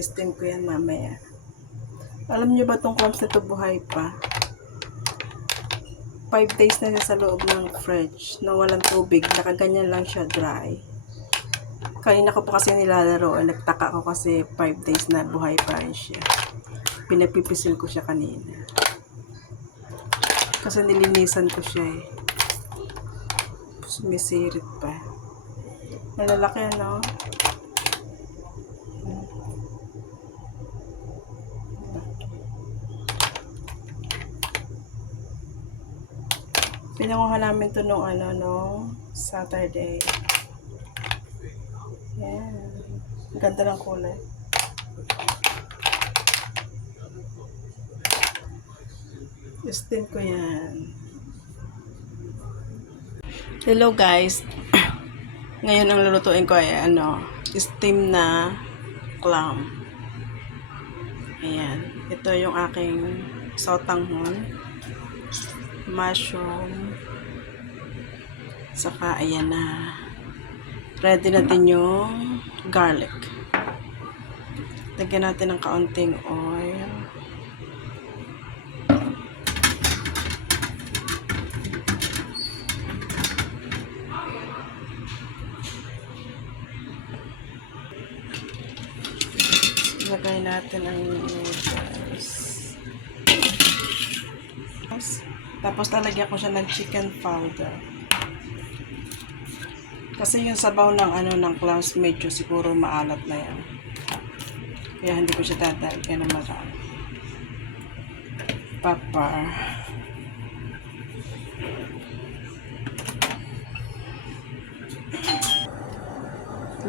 Steam ko yan mamaya. Alam nyo ba tong clams na ito buhay pa? 5 days na siya sa loob ng fridge na walang tubig. Nakaganyan lang siya dry. Kanina ko pa kasi nilalaro. Nagtaka ko kasi 5 days na buhay pa rin siya. Pinapipisil ko siya kanina. Kasi nilinisan ko siya eh. Sumisirit pa. Malalaki ano? Pinanguha namin to nung Saturday. Yan. Ganda ng kulay. Steam ko yan. Hello guys. Ngayon ang lulutuin ko ay steam na clam. Ayan. Ito yung aking sotanghon, mushroom, saka ayan na. Ready natin yung garlic. Lagyan natin ng kaunting oil. Lagay natin ang noodles. Tapos lalagyan ko siya ng chicken powder. Kasi yung sabaw ng clams medyo siguro maalat na yan. Kaya hindi ko siya dadagyan ng marami. Pepper.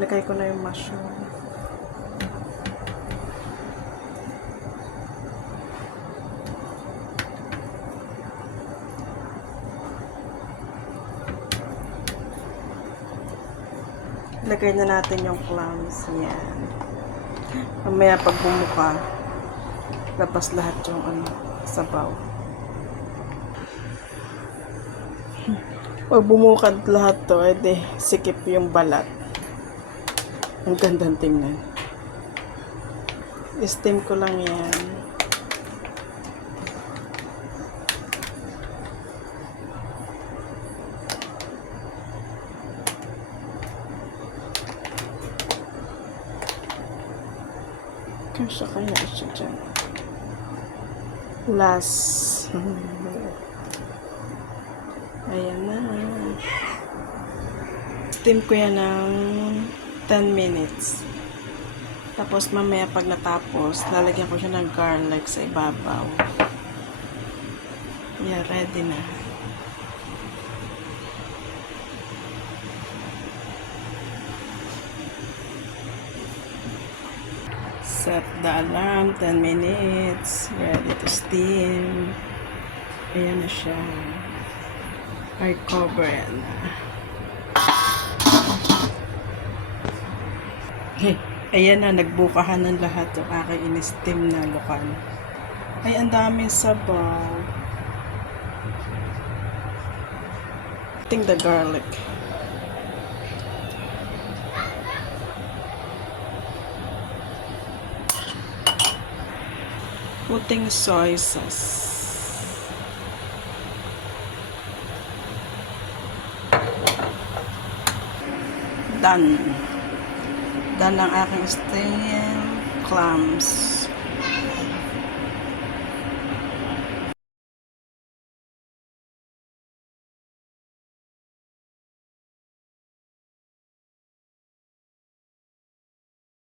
Lagay ko na yung mushroom. Lagay na natin yung clams. Yan. Mamaya pag bumuka, labas lahat yung sabaw. Pag bumukad lahat to, edi sikip yung balat. Ang gandang tingnan. Steam ko lang yan. Kasya kaya siya dyan. Last. Ayan na. Steam ko yan ng 10 minutes. Tapos mamaya pag natapos, lalagyan ko siya ng garlic sa ibabaw. Yeah, ready na. Set the alarm, 10 minutes, ready to steam. Ayan na siya. I cover yan na. Ayan na, nagbukahan ng lahat yung aking in-steam na lukan. Ay, ang daming sabaw. Putting the garlic. Putting soy sauce. Done. Done ang aking steam clams.